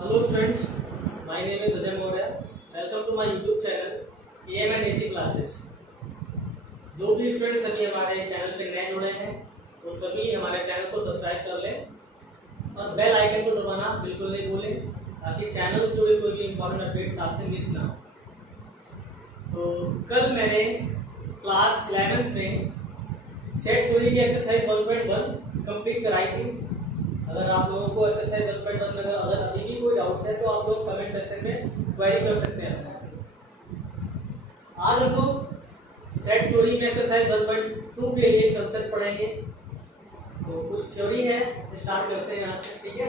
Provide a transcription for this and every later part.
Hello friends, my name is Ajay Maurya. Welcome to my YouTube channel AM and AC classes. जो भी friends अभी हमारे channel पे नए जुड़े हैं वो सभी हमारे चैनल को सब्सक्राइब कर लें और बेल आइकन को दबाना बिल्कुल नहीं भूलें ताकि चैनल से जुड़े कोई भी इंपॉर्टेंट अपडेट्स आपसे मिस ना हो। तो कल मैंने क्लास 11th में सेट थ्योरी की एक्सरसाइज 1.1 कंप्लीट कराई थी। अगर आप लोगों को एक्सरसाइज 1.1 में अगर अभी भी कोई डाउट्स है तो आप लोग कमेंट सेक्शन में क्वेरी कर सकते हैं। आज हम लोग सेट थ्योरी में एक्सरसाइज 1.2 के लिए कंसेप्ट पढ़ेंगे। तो कुछ थ्योरी है, स्टार्ट करते हैं यहाँ से, ठीक है।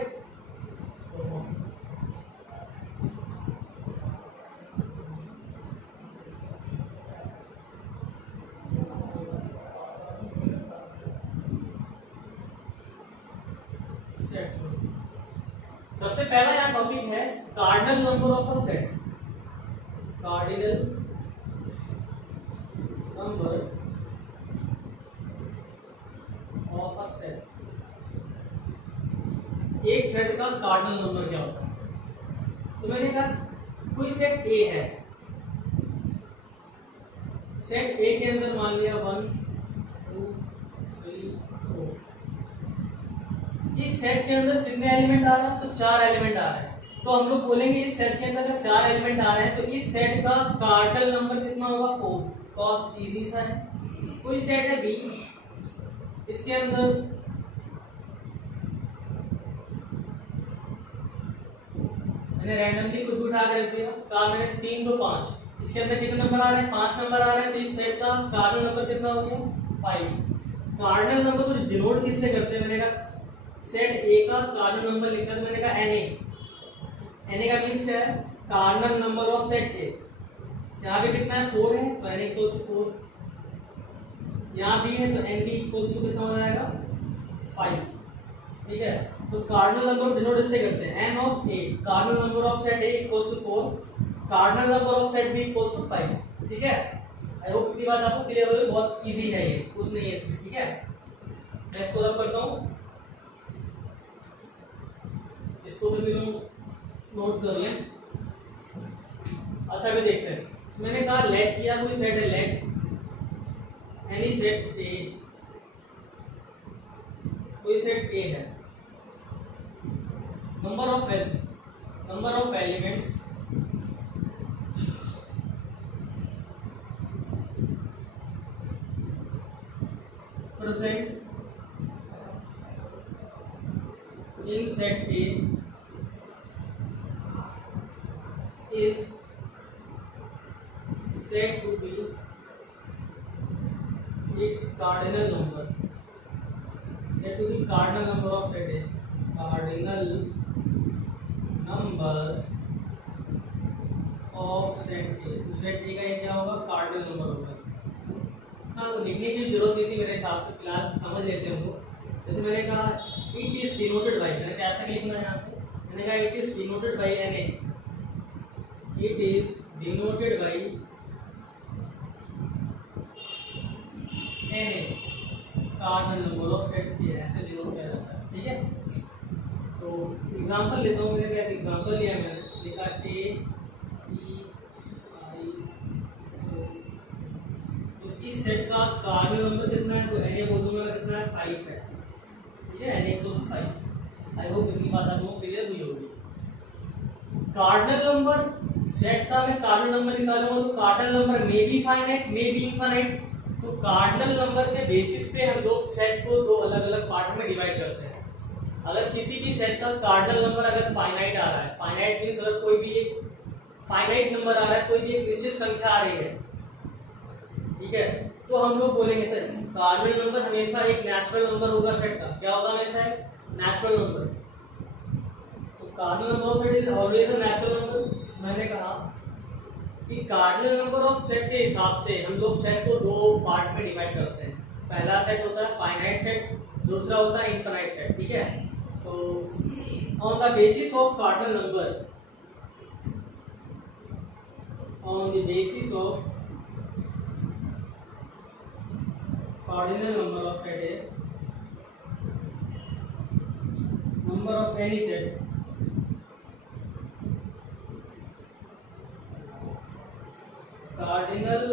सबसे पहला यहाँ टॉपिक है cardinal number of a set. Cardinal number of a set, एक सेट का कार्डिनल नंबर क्या होता है। तो मैंने कहा कोई सेट ए है, सेट ए के अंदर मान लिया 1 2 3 4। इस सेट के अंदर कितने एलिमेंट आ रहे हैं? तो 4 एलिमेंट आ रहे हैं। तो हम लोग बोलेंगे इस सेट के अंदर अगर 4 एलिमेंट आ रहे हैं तो इस सेट का कार्डिनल नंबर कितना होगा? 4। बहुत इजी सा है। कोई सेट है बी, इसके अंदर मैंने रैंडमली कुछ भी उठा कर रख दिया, कहा मैंने 3 2 5। इसके अंदर कितने नंबर आ रहे हैं? 5 नंबर आ रहे हैं। तो इस सेट का कार्डिनल नंबर कितना हो गया? 5। कार्डिनल नंबर को डिनोट किससे करते हैं? मैंने कहा सेट ए का कार्डिनल नंबर लिखा तो मैंने कहा एन ए का मींस क्या है? कार्डिनल नंबर ऑफ सेट ए। यहाँ पे कितना है? 4 है तो एन इक्वल्स टू 4। यहाँ भी है तो एन बी इक्वल्स टू कितना हो जाएगा? 5। ठीक है। तो कार्डिनल नंबर डिनोट इससे करते हैं N of A, cardinal number of set A equals to 4, cardinal number of set B equals to 5। ठीक है। आई होप इतनी बात आपको क्लियर हो गई। बहुत इजी है ये, कुछ नहीं है इसमें। ठीक है, मैं इसको रब करता हूँ, इसको फिर भी नोट कर लें। अच्छा अभी देखते हैं। मैंने कहा लेट किया, कोई सेट है लेट एनी सेट ए, कोई सेट ए है। Number of elements present in set A is said to be its cardinal number. Said to be cardinal number of set A. Cardinal number of set A. तो set A का ये क्या होगा? Cardinal number होगा। हाँ, तो लिखने की जरूरत नहीं थी मेरे हिसाब से, फिलहाल समझ लेते हैं हमको। जैसे मैंने कहा इट इज डिनोटेड बाई, मैंने कैसा लिखना है यहाँ पे? मैंने कहा it is denoted by N A, it is denoted by N A, cardinal number of set A, ऐसे डिनोट किया जाता है। ठीक है। तो एग्जांपल लेता हूँ। मैंने क्या एग्जांपल लिया? मैंने लिखा ए ई आई। तो इस सेट का कार्डिनल नंबर कितना है? तो एन ए बोल दूंगा मैं, कितना है? 5 है। N equals to 5। I hope इतनी बात आप लोगों को क्लियर हुई होगी। कार्डिनल नंबर सेट का मैं कार्डिनल नंबर निकालूंगा तो cardinal number may be finite may be infinite. तो कार्डिनल नंबर के बेसिस पे हम लोग सेट को दो अलग अलग पार्ट में डिवाइड करते हैं। अगर किसी भी सेट का कार्डिनल नंबर अगर फाइनाइट आ रहा है, फाइनाइट मींस अगर कोई भी एक फाइनाइट नंबर आ रहा है, कोई भी एक निश्चित संख्या आ रही है, ठीक है, तो हम लोग बोलेंगे सर कार्डिनल नंबर हमेशा एक नेचुरल नंबर होगा सेट का। क्या होगा? हमेशा एक नेचुरल नंबर। तो cardinal number of set is always a natural number. मैंने कहा कि कार्डिनल नंबर ऑफ सेट के हिसाब से हम लोग सेट को दो पार्ट में डिवाइड करते हैं। पहला सेट होता है फाइनाइट सेट, दूसरा होता है इनफाइनाइट सेट। ठीक है। तो on the basis of cardinal number, on the basis of cardinal number of set A, number of any set cardinal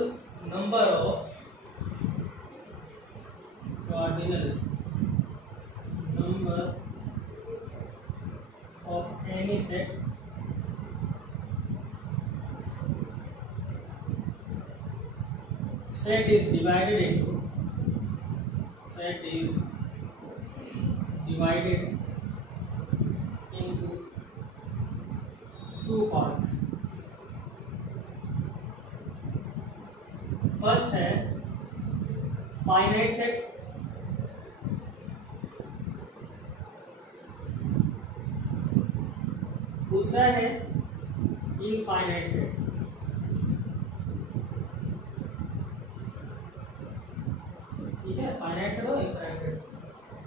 number of any set is divided into two parts. First है finite set, दूसरा है infinite set. ठीक है, finite set और infinite set.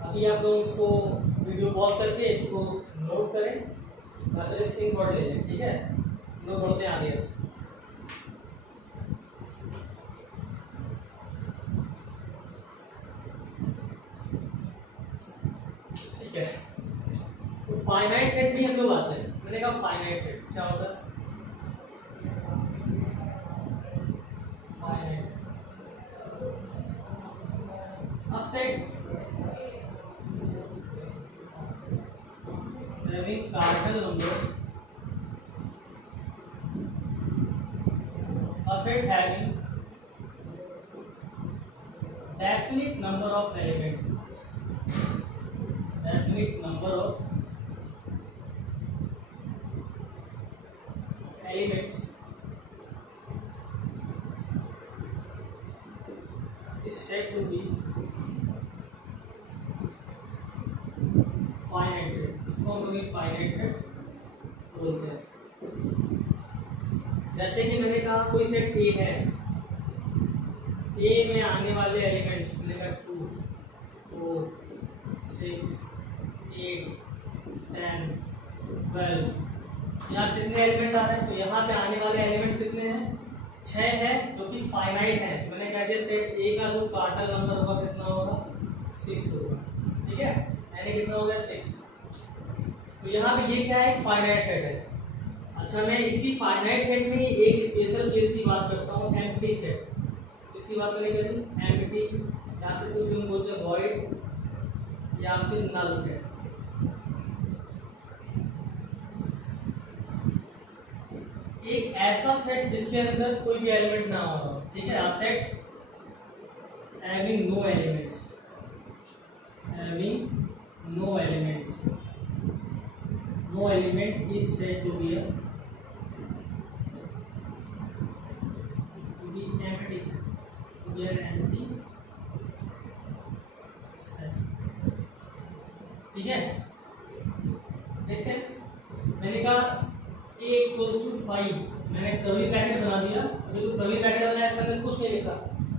अभी आप लोग इसको वीडियो पॉज करके इसको नोट करें या फिर स्क्रीनशॉट ले लें। ठीक है, लोग बढ़ते हैं आगे। ठीक है, तो फाइनाइट सेट भी हम लोग आते हैं। मैंने कहा फाइनाइट सेट क्या होता है? Finite set having cardinal number, a set having definite number of elements is said to be finite set. इसको हम लोग फाइनाइट सेट बोलते हैं। जैसे कि मैंने कहा कोई सेट ए है, ए में आने वाले एलिमेंट्स मैंने कहा 2, 4, 6, 8, 10, 12। यहाँ कितने एलिमेंट आ रहे हैं? तो यहाँ पे आने वाले एलिमेंट्स कितने हैं? 6 है, जो कि फाइनाइट है। मैंने कहा कि सेट ए का जो कार्डिनल नंबर होगा कितना होगा? 6 होगा। ठीक है, यानी कितना हो गया? 6। तो यहाँ पे ये क्या है? एक फाइनाइट सेट है। अच्छा, मैं इसी फाइनाइट सेट में एक स्पेशल केस की बात करता हूँ, एम्प्टी सेट। इसकी बात करेंगे एम्प्टी, या फिर कुछ लोग बोलते हैं वॉइड, या फिर नल सेट। एक ऐसा सेट जिसके अंदर कोई भी एलिमेंट ना हो। ठीक है, a set having no elements, no element is said to be empty set, to be an empty set। ठीक है, देखते हैं। मैंने कहा a equals to 5, मैंने कर्ली ब्रैकेट बना दिया। अभी तो कर्ली ब्रैकेट बनाया, इसके अंदर कुछ नहीं लिखा,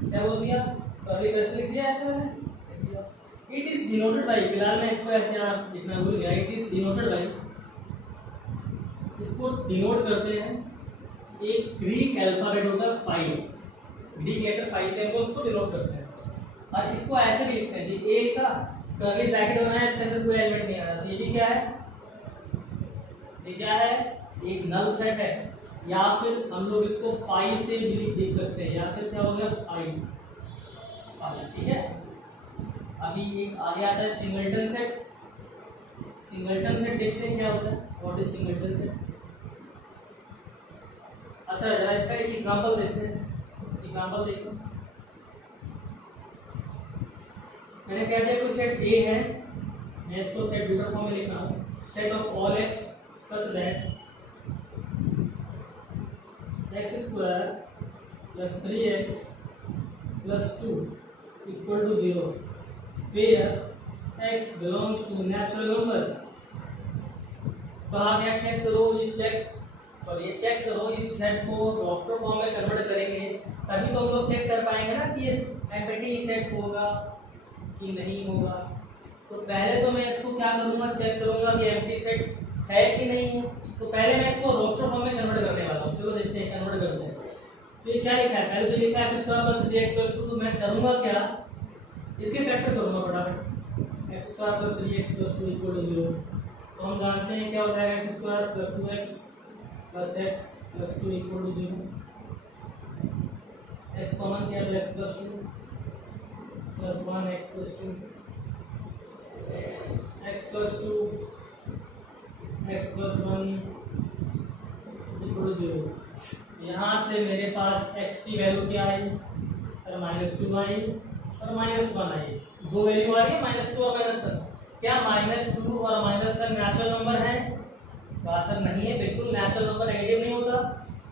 क्या बोल दिया? कर्ली ब्रैकेट लिख दिया ऐसे मैंने। इट इज डिनोटेड बाई, फिलहाल मैं इसको ऐसे यहाँ लिखना भूल गया। इट इज डिनोटेड बाई, इसको डिनोट करते हैं एक ग्रीक अल्फाबेट होता है 5, ग्रीक लेटर 5 से हमको उसको डिनोट करते हैं। और इसको ऐसे भी लिखते हैं कि ए का कर्ली ब्रैकेट बनाया, इसके अंदर कोई एलिमेंट नहीं आ रहा। तो ये भी क्या है? ये क्या है? एक नल सेट है। या फिर हम लोग इसको 5 से भी लिख सकते हैं, या फिर क्या हो गया? 5। ठीक है, अभी एक आगे आता है सिंगलटन सेट। सिंगलटन सेट देखते हैं क्या होता है, व्हाट इज सिंगलटन सेट। अच्छा, जरा इसका एक एग्जांपल देखते हैं। एग्जांपल देखो, मैंने क्या दिया? कोई सेट ए है, मैं इसको सेट वेक्टर फॉर्म में लिख रहा हूँ। Set of all X such that x square plus 3x plus 2 equal to 0, where x belongs to natural number। तो आगे चेक करो, ये चेक करो, इस सेट को रोस्टर फॉर्म में कन्वर्ट करेंगे, तभी तो हम लोग चेक कर पाएंगे ना कि ये एम्प्टी सेट होगा कि नहीं होगा। तो पहले तो मैं इसको क्या करूंगा? चेक करूंगा कि एम्प्टी सेट है कि नहीं है। तो पहले मैं इसको रोस्टर फॉर्म में कन्वर्ट करने वाला हूँ। चलो देखते हैं, कन्वर्ट करते हैं। तो ये क्या लिखा है? पहले तो लिखा है x square plus 3x plus 2। तो मैं करूंगा क्या? इसके फैक्टर करूंगा फटाफट। x square plus 3x plus 2 equal to 0। तो हम जानते हैं क्या होता है? x square plus 2x plus x plus 2 equal to 0। X common किया तो X plus 2 plus 1 X plus 2 X plus 2 X plus 1 equal 0। यहाँ से मेरे पास x की वैल्यू क्या आई, और -2 आई और -1 आई। दो वैल्यू आ रही है -2 और -1। क्या -2 और -1 नेचुरल नंबर है? आंसर नहीं है, बिल्कुल नेचुरल नंबर नेगेटिव नहीं होता।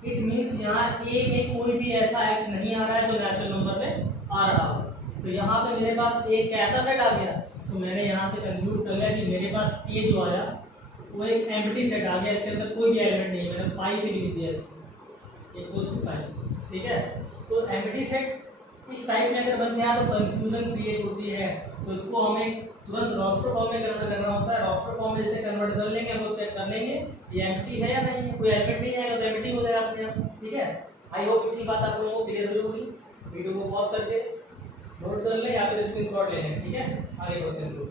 इट मींस यहाँ a में कोई भी ऐसा x नहीं आ रहा है जो नेचुरल नंबर में आ रहा हो। तो यहाँ पे मेरे पास a कैसा सेट आ गया, तो मैंने यहाँ पे कंक्लूड कर लिया कि मेरे पास a जो आया वो एक एम्प्टी सेट आ गया, इसके अंदर कोई भी एलिमेंट नहीं है। मैंने 5 से भी लिख दिया इसको, इक्वल्स टू 5। ठीक है, तो एम्प्टी सेट इस टाइप में अगर बन गया तो कंफ्यूजन क्रिएट होती है। तो इसको हमें तुरंत रोस्टर फॉर्म में कन्वर्ट करना होता है। रोस्टर फॉर्म में जैसे कन्वर्ट कर लेंगे हम लोग चेक कर लेंगे ये एम्प्टी है या नहीं है। कोई एलिमेंट नहीं आएगा तो एम्प्टी हो जाएगा अपने आप। ठीक है, आई होप इतनी बात आप लोगों को क्लियर हुई होगी। वीडियो को पॉज करके नोट कर ले या फिर स्क्रीनशॉट ले लें। ठीक है, आगे बढ़ते हैं लोग।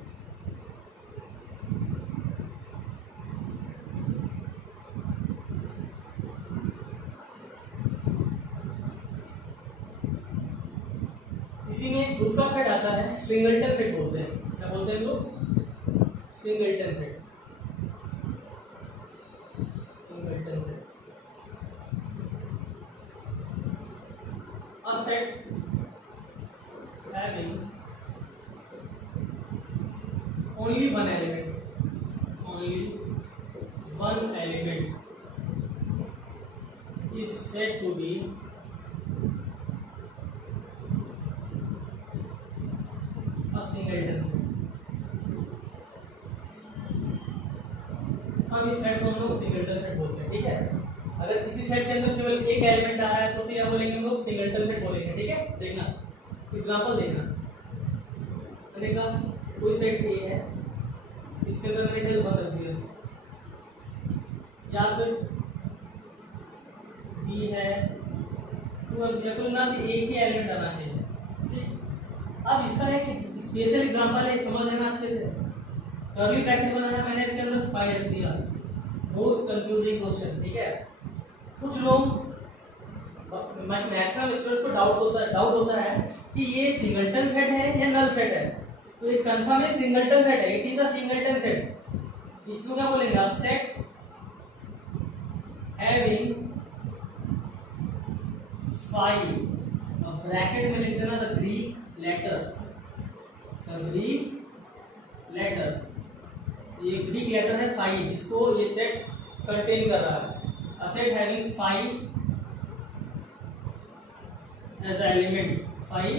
इसी में एक दूसरा सेट आता है, सिंगलटन सेट बोलते हैं। क्या बोलते हैं लोग? Singleton set. Singleton set a set having only one element is said to be a singleton set। हम इस सेट को हम लोग सिंगलटन सेट बोलते हैं। ठीक है, अगर किसी सेट के अंदर केवल एक एलिमेंट आ रहा है तो उसे क्या बोलेंगे हम लोग? सिंगलटन सेट बोलेंगे। ठीक है, देखना एग्जांपल देखना। मैंने कहा कोई सेट ए है, इसके अंदर मैंने क्या बंद रख दिया, या फिर बी है तो बिल्कुल ना कि एक ही एलिमेंट आना चाहिए। ठीक, अब इसका एक स्पेशल एग्जांपल है, समझ लेना अच्छे से। कर्ली ब्रैकेट बनाया मैंने, इसके अंदर 5 रख दिया। Most confusing question. ठीक है, कुछ लोग मैक्सिमम स्टूडेंट्स को डाउट होता है कि ये सिंगलटन सेट है या नल सेट है। तो ये कंफर्म है सिंगलटन सेट है, it is a singleton set. इसको क्या बोलेंगे? सेट हैविंग 5, अब ब्रैकेट में लिख देना द ग्रीक लेटर। ये ग्रीक लेटर है 5, जिसको ये सेट कंटेन कर रहा है। A set having 5 as an element, 5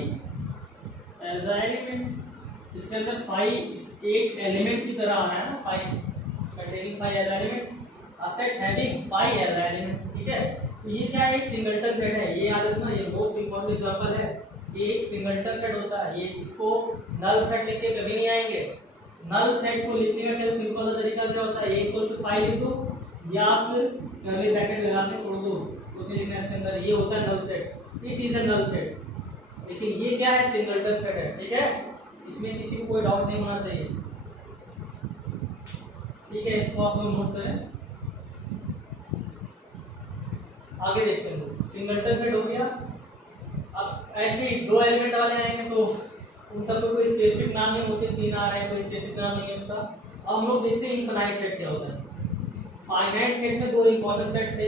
as an element। इसके अंदर 5 एक एलिमेंट की तरह आना है ना, 5 containing 5 as an element। A set having 5 as an element। ठीक है, तो ये क्या है? एक सिंगलटन सेट है। ये याद रखना, ये मोस्ट इंपॉर्टेंट एग्जांपल है। ये एक सिंगलटन सेट होता है। ये इसको नल सेट लिख के कभी नहीं आएंगे। नल सेट को लिखने का क्या सिंपल सा तरीका क्या होता है? a इक्वल टू 5 लिख दो या फिर कर्ली ब्रैकेट लगा के छोड़ दो, उसे लिखना इसके अंदर ये होता है null set. It is a null set. लेकिन ये क्या है? सिंगलटन सेट है। ठीक है, इसमें किसी को कोई डाउट नहीं होना चाहिए। ठीक है, इसको आप लोग नोट करें। आगे देखते हैं। सिंगलटन सेट हो गया। अब ऐसे ही दो एलिमेंट वाले आएंगे तो उन सबको कोई स्पेसिफिक नाम नहीं होते। 3 आ रहा है, कोई स्पेसिफिक नाम नहीं है उसका। अब हम लोग देखते हैं इनफाइनाइट सेट क्या होता है। फाइनाइट सेट में दो इंपॉर्टेंट सेट थे,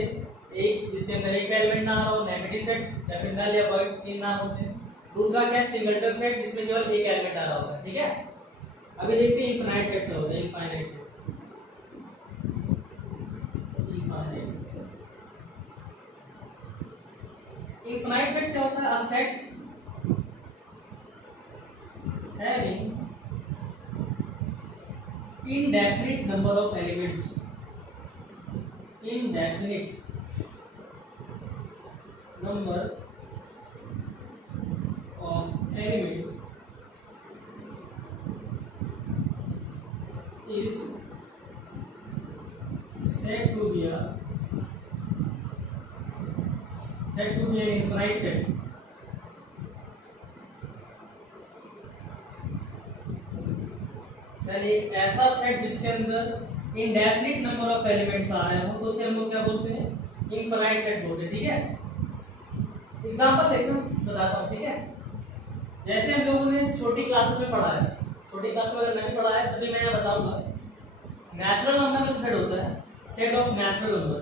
एक जिसके अंदर एक एलिमेंट ना आ रहा हो, एम्प्टी सेट या फिर नल या वॉइड, 3 नाम होते हैं। दूसरा क्या है? सिंगलटन सेट, जिसमें केवल एक एलिमेंट आ रहा होता है। ठीक है, अभी देखते हैं इनफाइनाइट सेट क्या होता है। इनफाइनाइट सेट क्या होता है? A set having indefinite number of elements, indefinite number of elements is said to be an infinite set। एक ऐसा सेट जिसके अंदर इंडेफिनिट नंबर ऑफ एलिमेंट्स आ रहे हो तो उसे हम लोग क्या बोलते हैं? इनफाइनाइट सेट बोलते हैं। ठीक है, एग्जांपल देखो बताता हूँ, ठीक है। जैसे हम लोगों ने छोटी क्लासेस में पढ़ा है, छोटी क्लास में अगर नहीं पढ़ा है तभी मैं यहाँ बताऊंगा। नेचुरल नंबर का सेट होता है set of natural number,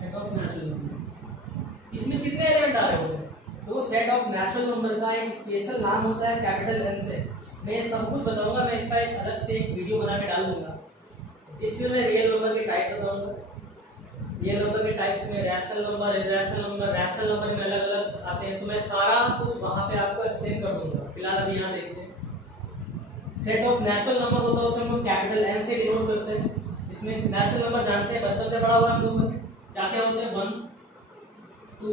set of natural number. इसमें कितने एलिमेंट आ रहे होते हैं? तो सेट ऑफ नेचुरल नंबर का एक स्पेशल नाम होता है कैपिटल एन से। मैं सब कुछ बताऊंगा, मैं इसका एक अलग से एक वीडियो बना के डाल दूंगा जिसमें मैं रियल नंबर के टाइप्स बताऊंगा। रियल नंबर के टाइप्स में rational number, irrational number, rational number में अलग अलग आते हैं, तो मैं सारा कुछ वहां पे आपको एक्सप्लेन कर दूंगा। फिलहाल अभी यहाँ देखते हैं। सेट ऑफ नेचुरल नंबर होता है, उसे हम लोग कैपिटल एन से डिनोट करते हैं। इसमें नेचुरल नंबर जानते हैं, बचपन से पढ़ा हुआ हम लोगों ने, क्या क्या होते हैं 1 2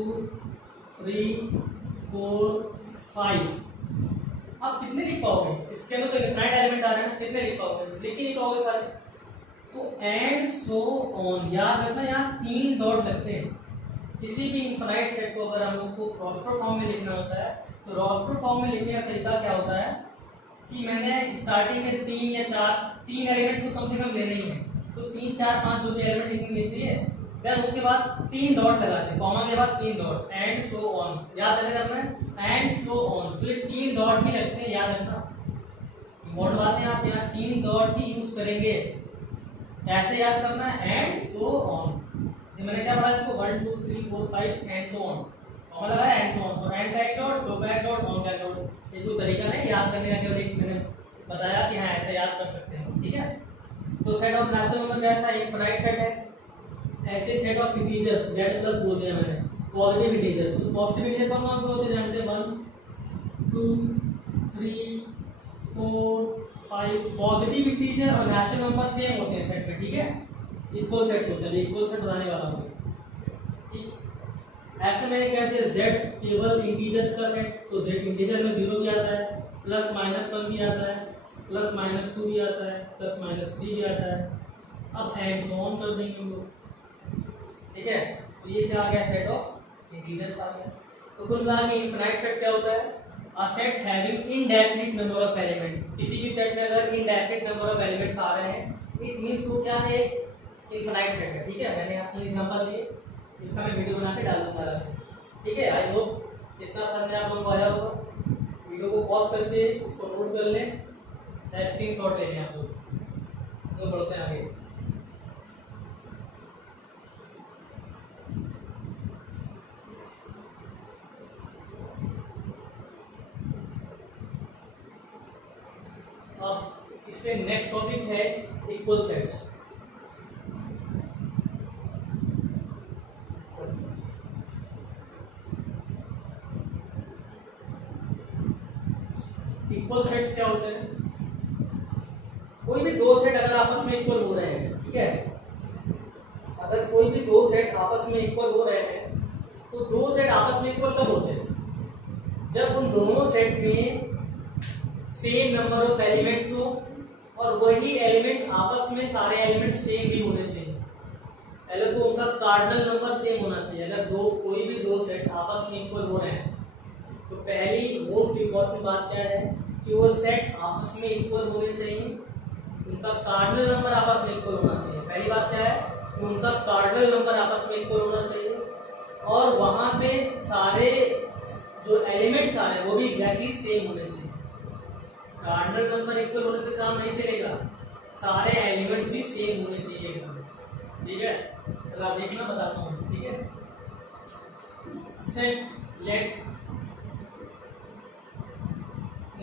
3 4 5। अब कितने लिख पाओगे? इसके अंदर तो इनफाइनाइट एलिमेंट आ रहे हैं ना, कितने लिख पाओगे? लिख ही नहीं पाओगे सारे। तो एंड सो ऑन, याद रखना यहाँ 3 डॉट लगते हैं। किसी भी इनफाइनाइट सेट को अगर हम लोग को रोस्टर फॉर्म में लिखना होता है तो रोस्टर फॉर्म में लिखने का तरीका क्या होता है कि मैंने स्टार्टिंग में 3 या 4 एलिमेंट तो कम से कम लेने ही है, तो 3 4 5 जो भी एलिमेंट लिखनी लेती है, देन उसके बाद 3 डॉट लगाते हैं, कॉमा के बाद 3 डॉट, एंड सो ऑन। याद रखना है एंड सो ऑन, तो ये 3 डॉट भी लगते हैं, याद रखना। इम्पोर्टेंट बात है, आप यहाँ 3 डॉट ही यूज करेंगे। ऐसे याद करना है एंड सो ऑन। ये मैंने क्या पढ़ा इसको 1 2 3 4 5 एंड सो ऑन, कॉमा लगा है एंड सो ऑन, तो एंड का एक डॉट, सो का एक डॉट, ऑन का एक डॉट। ये कोई तरीका नहीं याद करने का, केवल एक मैंने बताया कि हाँ ऐसे याद कर सकते हैं, ठीक है। तो सेट ऑफ नेचुरल नंबर कैसा है? इनफाइनाइट सेट है। ऐसे set of integers, Z plus बोल दिया मैंने, पॉजिटिव इंटीजर्स। तो पॉजिटिव इंटीजर कौन कौन से होते हैं जानते हैं? 1 2 3 4 5। पॉजिटिव इंटीजर और नेचुरल नंबर सेम होते हैं सेट में, ठीक है, इक्वल सेट्स होते हैं। इक्वल सेट बनाने वाला हूँ, ठीक। ऐसे मैंने कह दिया z केवल इंटीजर्स का सेट, तो z इंटीजर में 0 भी आता है, प्लस माइनस 1 भी आता है, प्लस माइनस 2 भी आता है, प्लस माइनस 3 भी आता है। अब एंड सो ऑन कर देंगे हम लोग, ठीक है। तो ये क्या आ गया? सेट ऑफ इंटीजर्स आ गया। तो कुल मिला के इनफाइनाइट सेट क्या होता है? A set having indefinite number of element। किसी भी सेट में अगर indefinite number of elements आ रहे हैं, it means वो क्या है? इनफाइनाइट सेट है, ठीक है। मैंने यहाँ 3 एग्जांपल दिए, इसका मैं वीडियो बना के डाल दूंगा अलग से, ठीक है। आई होप इतना समझ आप लोगों को आया होगा। वीडियो को पॉज करके इसको नोट कर लें, स्क्रीनशॉट ले लें आप लोग, तो बढ़ते हैं आगे। अब इसमें नेक्स्ट टॉपिक है इक्वल सेट्स। इक्वल सेट्स क्या होते हैं? कोई भी दो सेट अगर आपस में इक्वल हो रहे हैं, ठीक है, अगर कोई भी दो सेट आपस में इक्वल हो रहे हैं, तो दो सेट आपस में इक्वल कब होते हैं? जब उन दोनों सेट में सेम नंबर ऑफ एलिमेंट्स हो और वही एलिमेंट्स आपस में सारे एलिमेंट्स सेम भी होने चाहिए। पहले तो उनका कार्डिनल नंबर सेम होना चाहिए। अगर कोई भी दो सेट आपस में इक्वल हो रहे हैं तो पहली मोस्ट इम्पोर्टेंट बात क्या है कि वो सेट आपस में इक्वल होने चाहिए, उनका कार्डिनल नंबर आपस में इक्वल होना चाहिए। पहली बात क्या है? उनका कार्डिनल नंबर आपस में इक्वल होना चाहिए और वहां पे सारे जो एलिमेंट्स आ रहे हैं वो भी एग्जैक्टली सेम होने चाहिए। कार्डिनल नंबर इक्वल होने से काम नहीं चलेगा, सारे एलिमेंट्स भी सेम होने चाहिए एकदम, ठीक है। चलो आप देखना बताता हूँ, ठीक है। Set let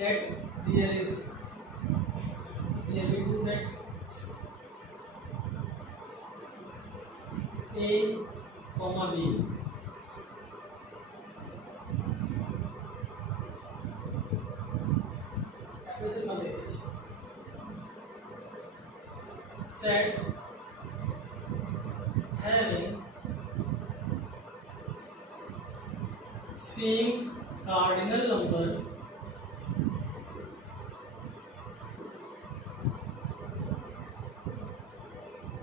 there is two sets A, B। Sets having same cardinal number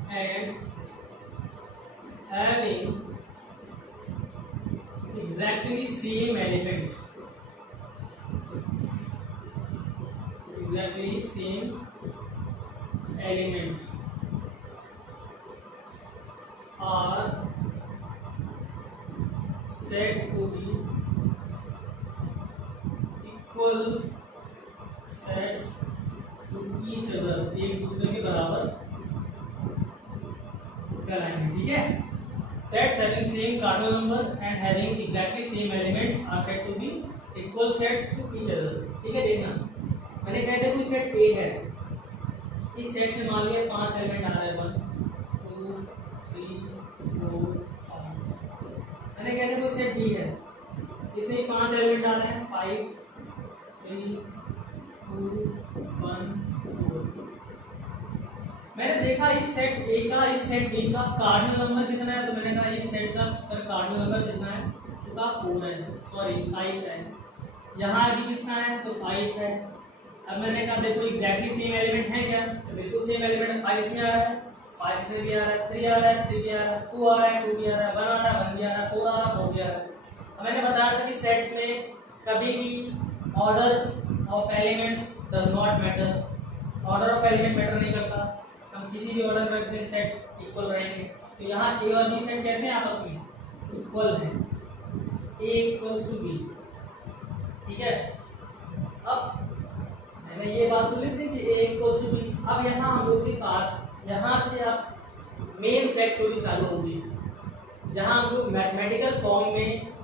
and having exactly same elements, are said to be equal sets to each other, एक दूसरे के बराबर कहलाएंगे, ठीक है। Sets having same cardinal number and having exactly same elements are said to be equal sets to each other, ठीक है। देखना मैंने कहा था कोई सेट ए है, इस सेट में मान लिया 5 एलिमेंट आ रहे हैं 1 2 3 4 5। मैंने कहा था कोई सेट बी है, इसमें 5 एलिमेंट आ रहे हैं 5 3 2 1 4। मैंने देखा इस सेट ए का इस सेट बी का कार्डिनल नंबर कितना है, तो मैंने कहा इस सेट का सर कार्डिनल नंबर कितना है, तो का 4 है, सॉरी 5 है। यहाँ भी कितना है, तो 5 है। अब मैंने कहा देखो एग्जैक्टली सेम एलिमेंट है क्या, तो बिल्कुल सेम एलिमेंट है। 5 इसमें आ रहा है, 5 इसमें भी आ रहा है, 3 आ रहा है, 3 भी आ रहा है, 2 आ रहा है, 2 भी आ रहा है, 1 आ रहा है, 1 भी आ रहा है, 4 आ रहा है, 4 भी आ रहा है। अब मैंने बताया था कि सेट्स में कभी भी order of elements does not matter, order of element matter नहीं करता, हम किसी भी ऑर्डर में रख दें सेट्स इक्वल रहेंगे। तो यहाँ ए और बी सेट कैसे हैं, आपस में इक्वल है, ए इक्वल्स टू बी, ठीक है। अब मैंने ये बात तो लिख दी कि ए इक्वल्स टू बी। अब यहाँ हम लोग के पास यहाँ से अब मेन सेट थ्योरी चालू होगी, जहाँ हम लोग मैथमेटिकल फॉर्म में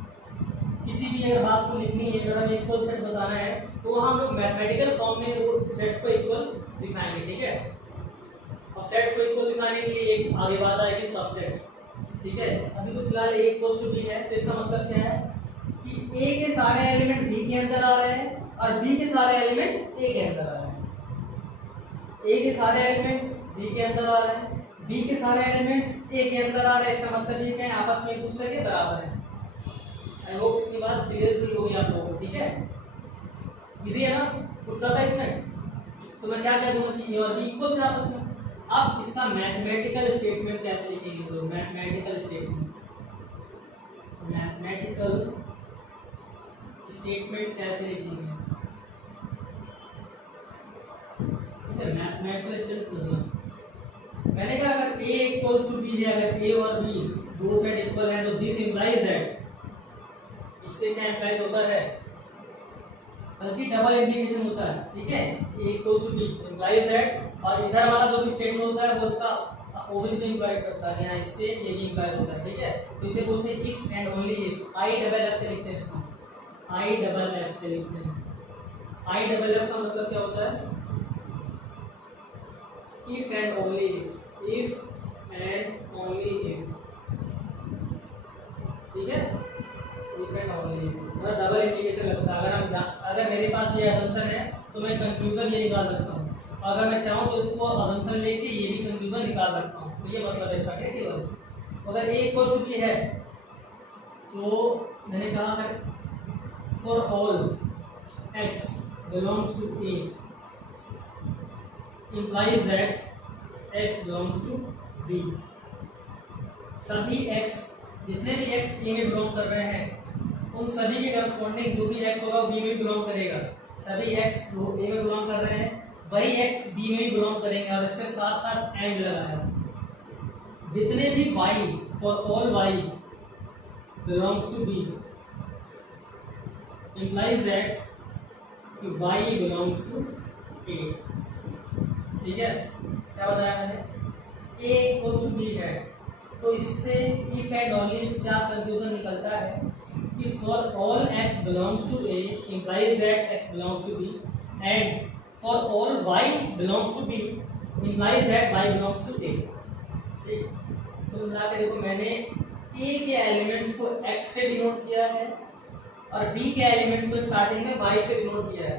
किसी भी अगर बात को लिखनी है, अगर हमें इक्वल सेट बताना है, तो हम लोग मैथमेटिकल फॉर्म में वो सेट्स को इक्वल दिखाएंगे, ठीक है। अब सेट्स को इक्वल दिखाने के लिए एक आगे बात आएगी सबसेट, ठीक है। अभी तो फिलहाल ए इक्वल्स टू बी है, तो इसका मतलब क्या है कि ए के सारे एलिमेंट बी के अंदर आ रहे हैं और बी के सारे एलिमेंट ए के अंदर आ रहे हैं। ए के सारे एलिमेंट्स बी के अंदर आ रहे हैं, बी के सारे एलिमेंट्स ए के अंदर आ रहे हैं। इसका मतलब ये क्या है, आपस में एक दूसरे के बराबर है। आई होप इतनी बात क्लियर हुई होगी आप लोगों को, ठीक है। इजी है ना, कुछ दफा इसमें तो मैं क्या कह दूंगा कि ए और बी इक्वल है आपस में। अब इसका मैथमेटिकल स्टेटमेंट कैसे लिखेंगे, तो मैथमेटिकल स्टेटमेंट कैसे लिखेंगे, ठीक है। मैथमेटिकल स्टेटमेंट मैंने कहा अगर a इक्वल्स टू b है, अगर a और b दो सेट इक्वल है, तो दिस इंप्लाइज दैट, इससे क्या इंप्लाइज होता है, बल्कि डबल इंडिकेशन होता है, ठीक है। a equals to b implies that, और इधर वाला जो भी स्टेटमेंट होता है वो उसका अपोजिट भी इंप्लाई करता है, यहाँ इससे ये भी इंप्लाई होता है, ठीक है। तो इसे बोलते हैं if and only if. I double F से लिखते हैं इसको, आई डबल एफ से लिखते हैं। आई डबल एफ का मतलब क्या होता है, if and only if, if and only if, ठीक है। इफ एंड ओनली इफ मतलब डबल इंडिकेशन लगता है। अगर मेरे पास ये असम्पशन है तो मैं कंक्लूजन ये निकाल सकता हूँ, अगर मैं चाहूँ तो इसको असम्पशन लेके ये भी कंक्लूजन निकाल सकता हूँ। तो ये मतलब है इसका, ठीक है। अगर ए इक्वल टू बी है तो मैंने कहा है for all X belongs to A implies that x belongs to b। सभी x, जितने भी x a में बिलोंग कर रहे हैं, उन सभी के करस्पॉन्डिंग जो भी x होगा वो b में बिलोंग करेगा। सभी x जो a में बिलोंग कर रहे हैं वही x b में भी बिलोंग करेंगे, और इसके साथ साथ एंड लगाया, जितने भी y for all y belongs to b implies that y belongs to a, ठीक है। क्या बताया मैंने, a इक्वल्स टू b है, तो इससे इफ एंड ओनली इफ क्या कंक्लूजन निकलता है कि for all x belongs to a implies that x belongs to b, and for all y belongs to b implies that y belongs to a, ठीक। तो मिला के देखो, मैंने a के एलिमेंट्स को x से डिनोट किया है और b के एलिमेंट्स को स्टार्टिंग में y से डिनोट किया है।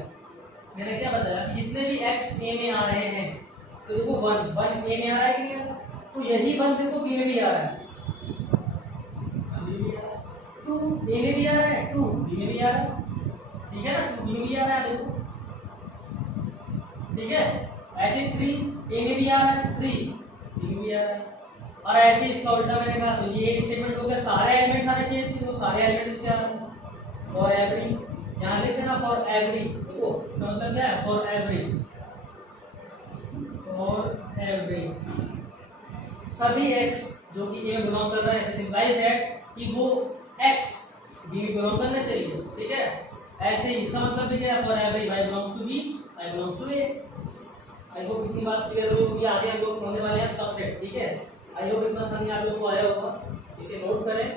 मैंने क्या बताया कि जितने भी x a में आ रहे हैं, तो देखो 1 a में आ रहा है कि नहीं आ रहा, तो यही 1 देखो b में भी आ रहा है, 2 a में भी आ रहा है, 2 b में भी आ रहा है, ठीक है ना, 2 b में भी आ रहा है देखो, ठीक है। ऐसे 3 a में भी आ रहा है, 3 b में भी आ रहा है, और ऐसे इसका उल्टा मैंने कहा, तो ये एक स्टेटमेंट हो गया, सारे एलिमेंट्स आने चाहिए इसके, तो सारे एलिमेंट्स क्या आ रहे हैं फॉर एवरी, यहाँ लिख देना फॉर एवरी, देखो मतलब क्या है, फॉर एवरी सभी x जो कि a में बिलोंग कर रहे हैं, दिस इंप्लाइज दैट कि वो x b में बिलोंग करना चाहिए, ठीक है। ऐसे ही इसका मतलब भी क्या है, for every y belongs to b I belongs to a। I hope इतनी बात क्लियर होगी। आगे हम लोग होने वाले हैं सबसेट, ठीक है। आई होप इतना समझ आप लोग को आया होगा। इसे नोट करें,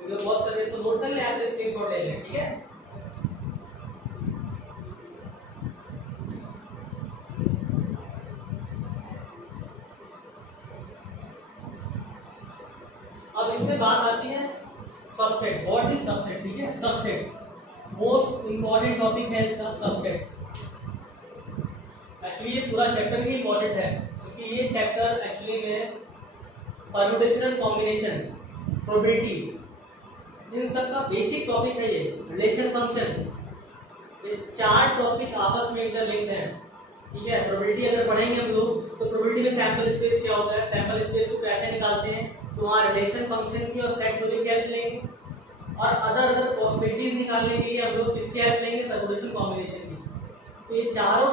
वीडियो पॉज करके इसको नोट कर लें या फिर स्क्रीनशॉट ले लें, ठीक है। अब इसमें बात आती है सबसेट। व्हाट इज सबसेट, ठीक है। सबसेट मोस्ट इंपॉर्टेंट टॉपिक है इसका, सबसेट। एक्चुअली ये पूरा चैप्टर ही इंपॉर्टेंट है क्योंकि ये चैप्टर एक्चुअली में परम्यूटेशन एंड कॉम्बिनेशन, प्रोबेबिलिटी, इन सब का बेसिक टॉपिक है। ये रिलेशन फंक्शन, ये 4 टॉपिक आपस में इंटरलिंक्ड हैं, ठीक है। प्रोबेबिलिटी अगर पढ़ेंगे हम लोग तो प्रोबेबिलिटी में सैंपल स्पेस क्या होता है, सैंपल स्पेस को कैसे निकालते हैं, तो वहाँ रिलेशन फंक्शन की और सेट थ्योरी की हेल्प लेंगे, और अदर पॉसिबिलिटीज निकालने के लिए हम लोग किसकी हेल्प लेंगे, परम्यूटेशन कॉम्बिनेशन की। तो ये चारों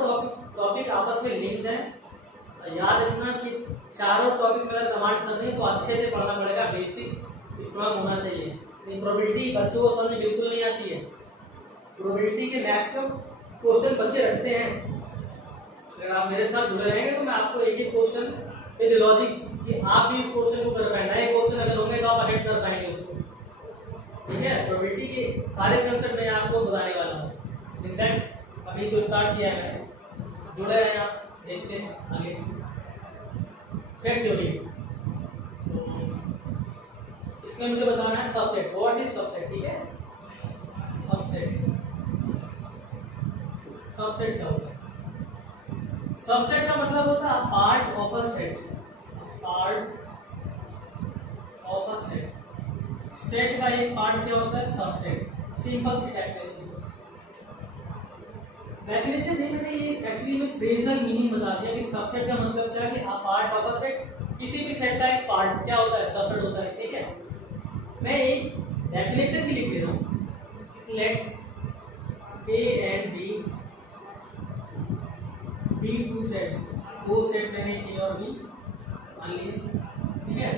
टॉपिक आपस में लिंक्ड हैं। याद रखना कि चारों टॉपिक में अगर कमांड करनी है तो अच्छे से पढ़ना पड़ेगा, बेसिक स्ट्रांग होना चाहिए। प्रोबेबिलिटी बच्चों को समझ में बिल्कुल नहीं आती है। प्रोबेबिलिटी के मैक्सिमम क्वेश्चन बच्चे रखते हैं। अगर आप मेरे साथ जुड़े रहेंगे तो मैं आपको एक एक क्वेश्चन विद लॉजिक कि आप भी इस क्वेश्चन को कर पाए, नए क्वेश्चन अगर होंगे तो आप अटेंड कर पाएंगे उसको, ठीक है। प्रोबेबिलिटी के सारे कंसेप्ट मैं आपको बताने वाला हूँ। इनफैक्ट अभी तो स्टार्ट किया है मैंने, जुड़े रहे आप, देखते हैं आगे। सेट थ्योरी, इसमें मुझे बताना है सबसेट। व्हाट इज सबसेट, ठीक है। सबसेट, सबसेट क्या होता है? सबसेट का मतलब होता है part of a set, part of a set. Set का एक पार्ट क्या होता है, सबसेट। सिंपल सी डेफिनेशन। डेफिनेशन नहीं, मैंने ये एक्चुअली में फ्रेजल मीनिंग बता दिया कि सबसेट का मतलब क्या है कि a part of a set, किसी भी सेट का एक पार्ट क्या होता है, सबसेट होता है, ठीक है। मैं एक डेफिनेशन भी लिख दे रहा हूँ। Let A and B B two sets, दो सेट मैंने A और B मान लिए, ठीक है।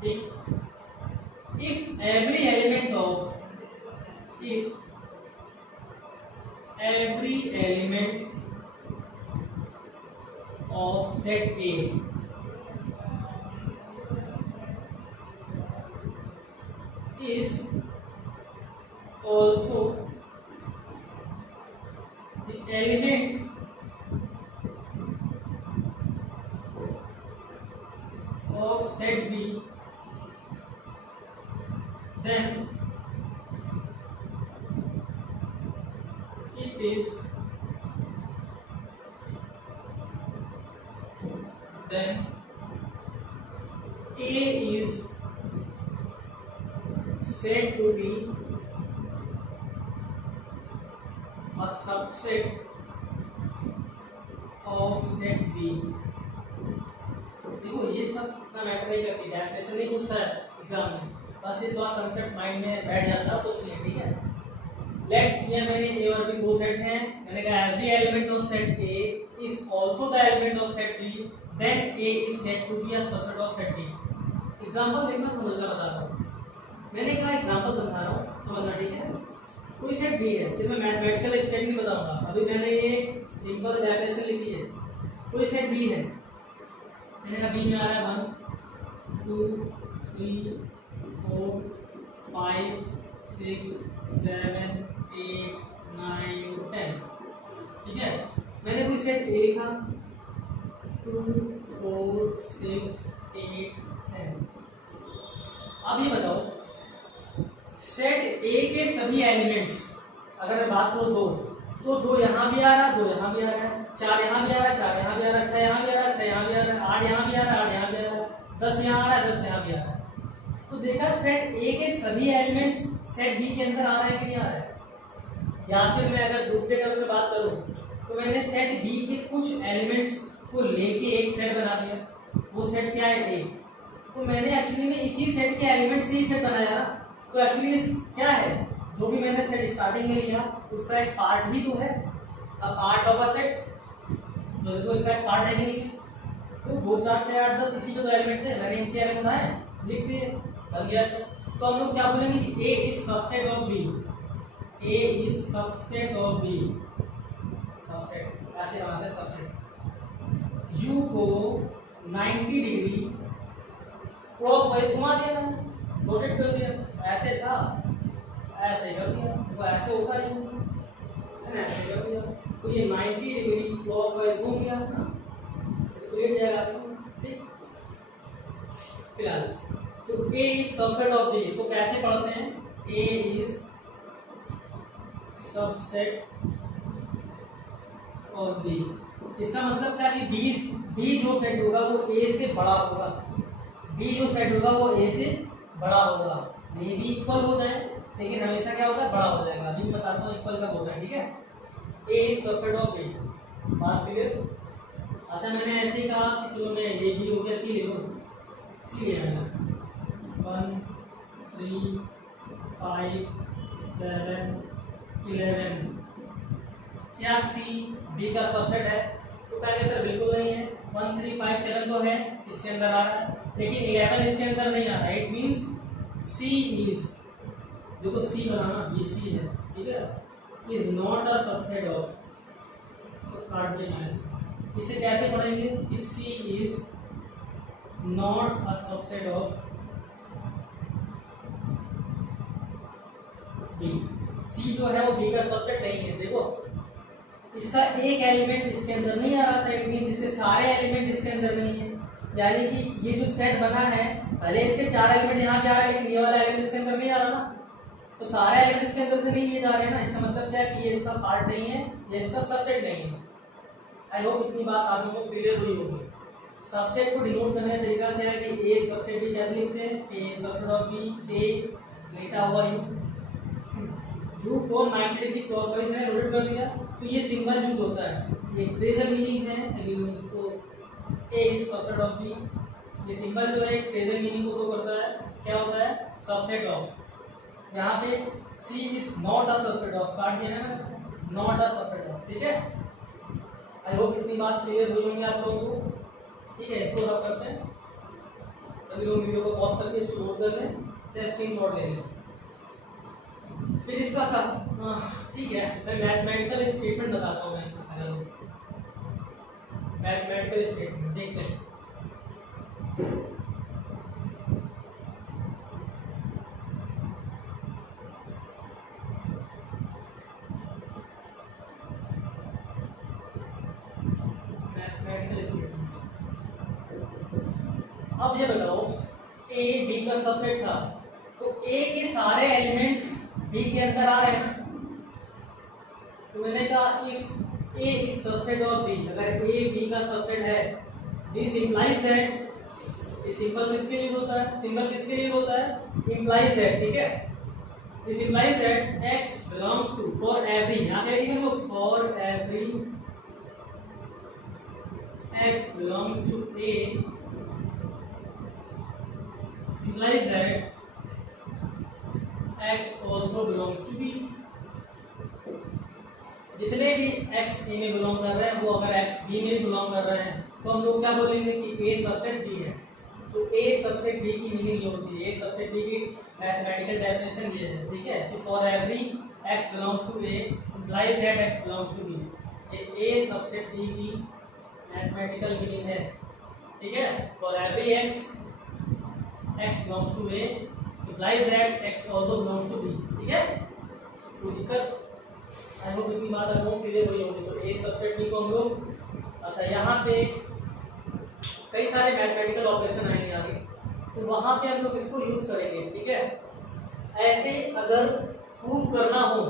ठीक, if every element of set A is also the element of set B, then it is A is said to be a subset of set B। देखो ये सब इतना मैटर नहीं करती, डेफिनेशन नहीं पूछता है एग्जाम में, बस ये थोड़ा कंसेप्ट माइंड में बैठ जाता है, कुछ नहीं, ठीक है। लेट ये मेरे A और B दो सेट हैं, मैंने कहा every element of set A is also the element of set B, then A is said to be a subset of set B। Example देखना, समझना बताता हूँ। मैंने कहा एग्जांपल समझा रहा हूँ, समझना, ठीक है। कोई सेट B है, फिर मैं मैथमेटिकल स्टेटमेंट नहीं बताऊंगा, अभी मैंने ये सिंपल डेफिनेशन लिखी है। कोई सेट B है, मैंने कहा B में आ रहा है 1 2 3 4 5 6 7 8 9 10, ठीक है। मैंने कोई सेट A लिखा 2 4 6 8 10। अब ये बताओ सेट A के सभी एलिमेंट्स, अगर मैं बात करूँ दो यहाँ भी आ रहा है, 2 यहाँ भी आ रहा है, 4 यहाँ भी आ रहा है, 4 यहाँ भी आ रहा है, 6 यहाँ भी आ रहा है, 6 यहाँ भी आ रहा है, 8 यहाँ भी आ रहा है, 8 यहाँ भी आ रहा है, 10 यहाँ आ रहा है, 10 यहाँ भी आ रहा है। तो देखा सेट A के सभी एलिमेंट्स सेट B के अंदर आ रहा है कि नहीं आ रहा है। या फिर मैं अगर दूसरे टर्म से बात करूं तो मैंने सेट B के कुछ एलिमेंट्स को लेके एक सेट बना दिया, वो सेट क्या है A। तो मैंने एक्चुअली में इसी सेट के एलिमेंट्स से ही सेट बनाया, तो एक्चुअली क्या है, जो भी मैंने सेट स्टार्टिंग में लिया उसका एक पार्ट ही तो है, a part of a set. तो देखो इसका एक पार्ट है कि नहीं, तो 2 4 6 8 10 इसी के दो एलिमेंट थे, मैंने इनके एलिमेंट बनाए, लिख दिए। बन गया। तो हम लोग क्या बोलेंगे कि A is subset of B, A is subset of B, subset ऐसे बनाते हैं सबसेट। यू को 90 डिग्री क्लॉकवाइज घुमा दिया मैंने, रोटेट कर दिया, ऐसे था ऐसे कर दिया, वो ऐसे होगा ही है ना, ऐसे कर दिया तो ये 90 डिग्री क्लॉकवाइज घूम गया ना, तो लेट जाएगा ठीक। फिलहाल तो A is subset of B, इसको कैसे पढ़ते हैं, A is subset of B। इसका मतलब क्या कि B जो सेट होगा वो A से बड़ा होगा, B जो सेट होगा वो A से बड़ा होगा। मे भी इक्वल हो जाए लेकिन हमेशा क्या होता है, बड़ा हो जाएगा। अभी बताता हूँ इक्वल कब होता है, ठीक है। A is subset of B, बात क्लियर। अच्छा मैंने ऐसे ही कहा कि चलो मैं ये B हो गया, C ले लो, C ले मैंने 1 3 5 7 11, क्या C B का सबसेट है? तो कहेंगे सर बिल्कुल नहीं है, 1 3 5 7 तो है इसके अंदर आ रहा है, लेकिन 11 इसके अंदर नहीं आ रहा है। इट मींस C इज, देखो C बनाना, ये C है ठीक है, is not a subset of, तो काट देना है इसको। इसे कैसे पढ़ेंगे कि C is not a subset of B। C जो है वो B का सबसेट नहीं है। देखो इसका एक एलिमेंट इसके अंदर नहीं आ रहा था, इट मींस इसके सारे एलिमेंट इसके अंदर नहीं है, यानी कि ये जो सेट बना है भले इसके 4 एलिमेंट यहाँ पे आ रहे हैं लेकिन ये वाला एलिमेंट इसके अंदर नहीं आ रहा ना, तो सारे एलिमेंट इसके अंदर से नहीं लिए जा रहे हैं ना। इसका मतलब क्या है कि ये इसका पार्ट नहीं है, ये इसका सबसेट नहीं है। आई होप इतनी बात आप लोगों को क्लियर हुई होगी। सबसेट को डिनोट करने का तरीका क्या है कि ए सबसेट भी कैसे लिखते हैं, ए सबसेट ऑफ बी, ए लेटा हुआ यू को 90 डिग्री क्लॉकवाइज में रोटेट कर दिया, तो ये सिंबल यूज होता है, ये फ्रेजल मीनिंग है, लेकिन इसको ए इज सबसेट ऑफ बी, ये सिंबल जो है एक फ्रेजल मीनिंग को शो करता है। क्या होता है, सबसेट ऑफ। यहाँ पे C is not a subset of, काट दिया है ना, नॉट अ सबसेट ऑफ, ठीक है। आई होप इतनी बात क्लियर हुई होंगी आप लोगों को, ठीक है। इसको रब करते हैं, सभी लोग वीडियो को पॉज करके इसको लोड कर लें या स्क्रीनशॉट ले लें। फिर इसका था ठीक है, मैं मैथमेटिकल स्टेटमेंट बताता हूँ। मैं इसका मैथमेटिकल स्टेटमेंट देखते हैं। अब ये बताओ ए बी का सबसेट था, तो ए के सारे एलिमेंट्स बी के अंदर आ रहे हैं। तो मैंने कहा if A is subset of B, अगर ए बी का सबसेट है, दिस इंप्लाइज दैट, ये सिंबल किसके लिए होता है, सिंबल किसके लिए होता है, इंप्लाइज दैट, ठीक है। This implies that x belongs to, for every, यहां पे लिखेंगे लोग, for every x belongs to a implies that x also belongs to b। जितने भी x a में बिलोंग कर रहे हैं वो अगर x b में बिलोंग कर रहे हैं तो हम लोग क्या बोलेंगे कि a सबसेट b है। तो a सबसेट b की मीनिंग ये होती है, a सबसेट b की मैथमेटिकल डेफिनेशन ये है, ठीक है, कि for every x belongs to a implies that x belongs to b। ये a सबसेट b की मैथमेटिकल मीनिंग है, ठीक है। For every x belongs to A implies that x also belongs to B, ठीक है। तो दिक्कत आई होप इतनी बात आप लोगों को क्लियर हुई होगी। तो A सबसेट B को हम लोग, अच्छा यहाँ पे कई सारे मैथमेटिकल ऑपरेशन आएंगे आगे, तो वहाँ पे हम लोग इसको यूज करेंगे, ठीक है। ऐसे अगर प्रूफ करना हो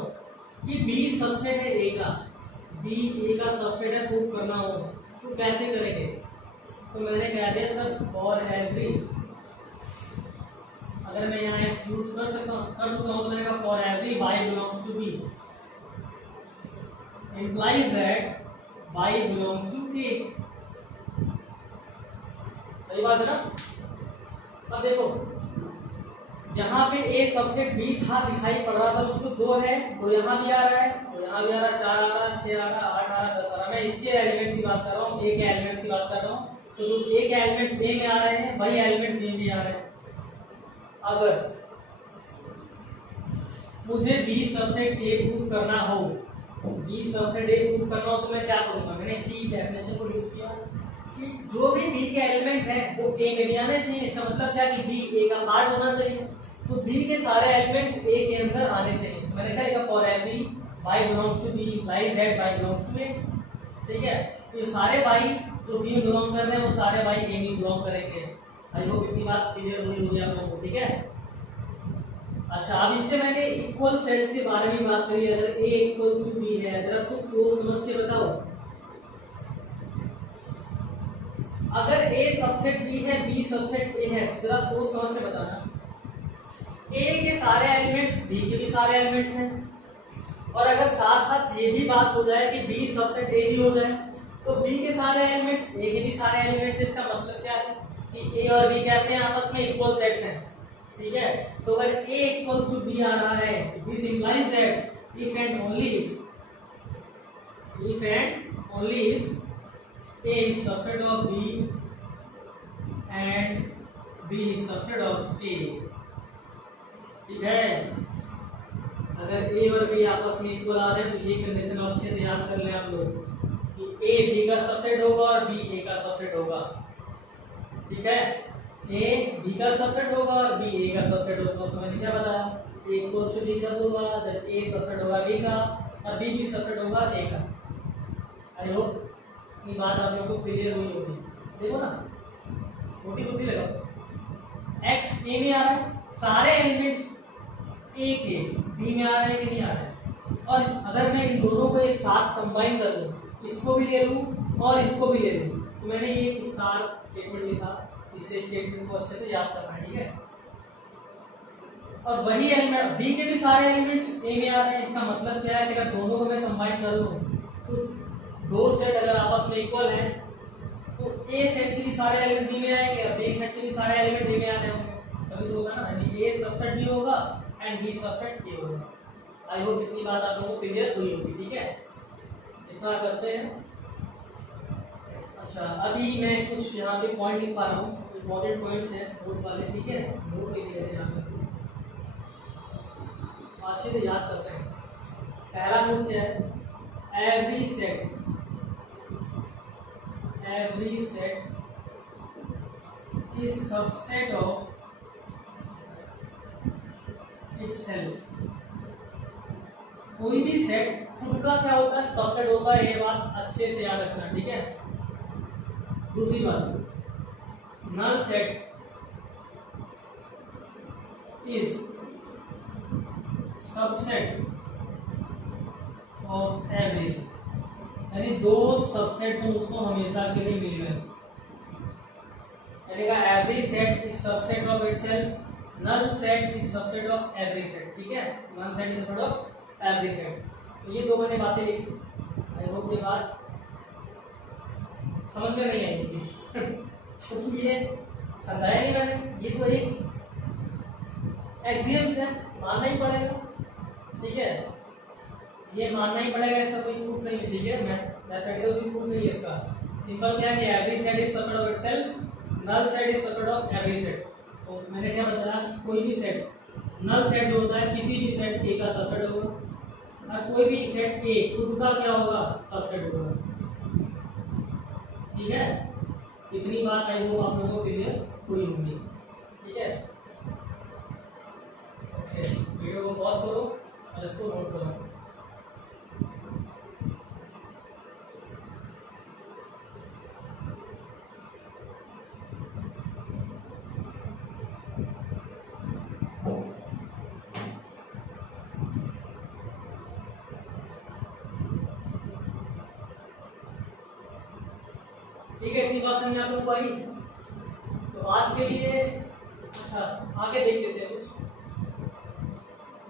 कि B सबसेट है A का, B A का सबसेट है, प्रूफ करना हो तो कैसे करेंगे। तो मैंने कह दिया सर फॉर एवरी, अगर मैं यहाँ x यूज कर चुका हूँ तो मैंने कहा for every y belongs to b implies that y belongs to a। सही बात है ना। अब देखो यहाँ पे a सबसेट b था, दिखाई पड़ रहा था, उसको 2 है तो यहाँ भी आ रहा है, तो यहाँ भी आ रहा है, 4 आ रहा है, 6 आ रहा है, 8 आ रहा है, 10 आ रहा है। मैं इसके एलिमेंट्स की बात कर रहा हूँ, a के एलिमेंट्स की बात कर रहा हूँ। तो जो a के एलिमेंट्स a में आ रहे हैं वही एलिमेंट b में भी आ रहे हैं। अगर मुझे बी सबसेट ए प्रूफ करना हो, बी सबसेट ए प्रूफ करना हो तो मैं क्या करूंगा, मैंने इसी डेफिनेशन को यूज किया कि जो भी बी के एलिमेंट है वो ए में भी आने चाहिए। इसका मतलब क्या कि बी ए का पार्ट होना चाहिए, तो बी के सारे एलिमेंट्स ए के अंदर आने चाहिए। तो मैंने क्या लिखा, for every y belongs to B lies that y belongs to A. ठीक है, तो ये सारे y जो बी में बिलोंग कर रहे हैं वो सारे y ए में बिलोंग करेंगे। आई होप इतनी बात क्लियर हुई होगी आप लोगों को। ठीक है, अच्छा अब इससे मैंने इक्वल सेट्स के बारे में बात करी। अगर a इक्वल्स टू b है, जरा कुछ सोच समझ के बताओ। अगर a सबसेट b है, b सबसेट a है, जरा सोच समझ के बताना। a के सारे एलिमेंट्स b के भी सारे एलिमेंट्स हैं, और अगर साथ साथ ये भी बात हो जाए कि b सबसेट a भी हो जाए, तो b के सारे एलिमेंट्स a के भी सारे एलिमेंट्स। इसका मतलब क्या है कि a और b कैसे हैं, आपस में इक्वल सेट्स हैं। ठीक है, तो अगर a इक्वल्स टू b आ रहा है, this implies that if and only if a is subset of b and b is subset of a। ठीक है, अगर a और b आपस में इक्वल आ रहे हैं तो ये कंडीशन अच्छे से याद कर लें आप लोग कि a b का सबसेट होगा और b a का सबसेट होगा। ठीक है, a b का सबसेट होगा और b a का सबसेट होगा। तो मैंने क्या बताया, a इक्वल्स टू b कर दूंगा, जब a सबसेट होगा b का और b भी सबसेट होगा a का। आई होप ये बात आप लोगों को क्लियर हुई होगी। देखो ना, मोटी बुद्धि लगाओ। x a में आ रहा है, सारे एलिमेंट्स a के b में आ रहे हैं कि नहीं आ रहे हैं, और अगर मैं इन दोनों को एक साथ कंबाइन कर दूं, इसको भी ले लूं और इसको भी ले लूं, तो मैंने ये विस्तार स्टेटमेंट लिखा। इस स्टेटमेंट को अच्छे से याद करना है। ठीक है, और वही एलिमेंट b के भी सारे एलिमेंट्स a में आ रहे हैं। इसका मतलब क्या है कि अगर दोनों को मैं कंबाइन कर लूं तो दो सेट अगर आपस में इक्वल हैं तो a सेट के भी सारे एलिमेंट b में आएंगे और b सेट के भी सारे एलिमेंट a में आ जाएंगे। तभी तो होगा ना, यानी a सबसेट b होगा एंड b सबसेट a होगा। आई होप इतनी बात आप लोगों को क्लियर हुई होगी। ठीक है, इतना करते हैं। अच्छा, अभी मैं कुछ यहाँ पे पॉइंट लिख पा रहा हूँ, इंपॉर्टेंट पॉइंट्स हैं नोट्स वाले। ठीक है, नोट लिख लेते हैं यहाँ पे, अच्छे से याद करते हैं। पहला नोट क्या है, every set is subset of itself। कोई भी सेट खुद का क्या होता है, सबसेट होता है। ये बात अच्छे से याद रखना। ठीक है, दूसरी बात, null set is subset of every set, यानी दो सबसेट तो उसको हमेशा के लिए मिल गए। यानी का every set is subset of itself, null set is subset of every set. ठीक है, one set is subset of every set. तो ये दो मैंने बातें लिखी। आई होप ये बात समझ में नहीं आएगी क्योंकि ये समझाया नहीं मैंने, ये तो एक एक्सियम्स है, मानना ही पड़ेगा। ठीक है, ये मानना ही पड़ेगा, इसका कोई प्रूफ नहीं है। ठीक है, मैथमेटिकल कोई प्रूफ नहीं है इसका। सिंपल क्या है कि every set is subset of itself, null set is subset of every set. तो मैंने क्या बताया कि कोई भी सेट, नल सेट जो होता है किसी भी सेट ए का सबसेट होगा, और कोई भी सेट ए खुद का क्या होगा, सबसेट होगा। ठीक है, इतनी बात आई होप आप लोगों को क्लियर हुई होगी। ठीक है, ओके, वीडियो को पॉज करो और इसको नोट करो। ठीक है, इतनी बात समझ आप लोग को आई। तो आज के लिए अच्छा आगे देख लेते हैं कुछ।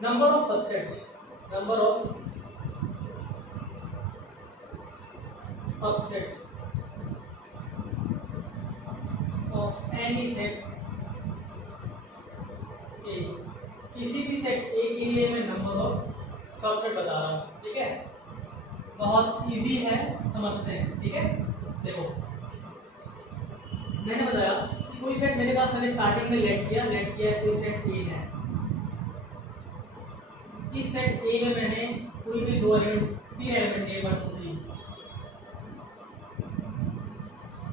Number of subsets, number of subsets of any set ए, किसी भी सेट ए के लिए मैं नंबर ऑफ सबसेट बता रहा हूँ। ठीक है, बहुत इजी है, समझते हैं। ठीक है, देखो मैंने बताया कि कोई सेट मेरे पास मैंने स्टार्टिंग में लेट किया कोई सेट ए है। इस सेट ए में मैंने कोई भी तीन एलिमेंट ए 1 2 3